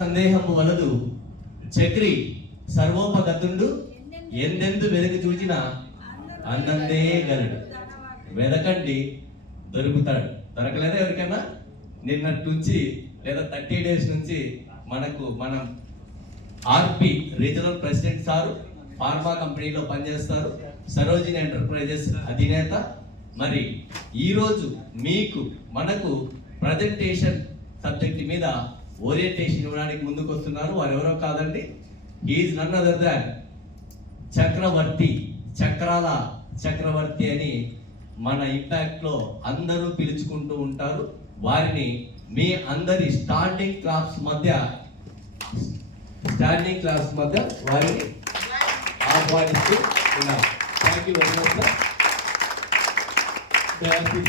సందేహము వలదు చక్రి సర్వోపగతుండు ఎందెందు వెలుగు చూచిన అందందే గలడు. వెదకండి దొరుకుతాడు. దొరకలేదా ఎవరికైనా? నిన్నటి నుంచి లేదా 30 days నుంచి మనం ఆర్పి రీజనల్ ప్రెసిడెంట్ సారు ఫార్మా కంపెనీలో పనిచేస్తారు, సరోజిని ఎంటర్ప్రైజెస్ అధినేత. మరి ఈరోజు మనకు ప్రజెంటేషన్ సబ్జెక్ట్ మీద ఓరియంటేషన్ ఇవ్వడానికి ముందుకు వస్తున్నారు. వారు ఎవరో కాదండి, హీఈస్ నన్ అదర్ దాన్ చక్రవర్తి, చక్రాల చక్రవర్తి అని మన ఇంపాక్ట్ లో అందరూ పిలుచుకుంటూ ఉంటారు. వారిని మీ అందరి స్టాండింగ్ క్లాస్ మధ్య వారిని ఆహ్వానిస్తూ ఉన్నాం. Thank you very much sir. Thank you.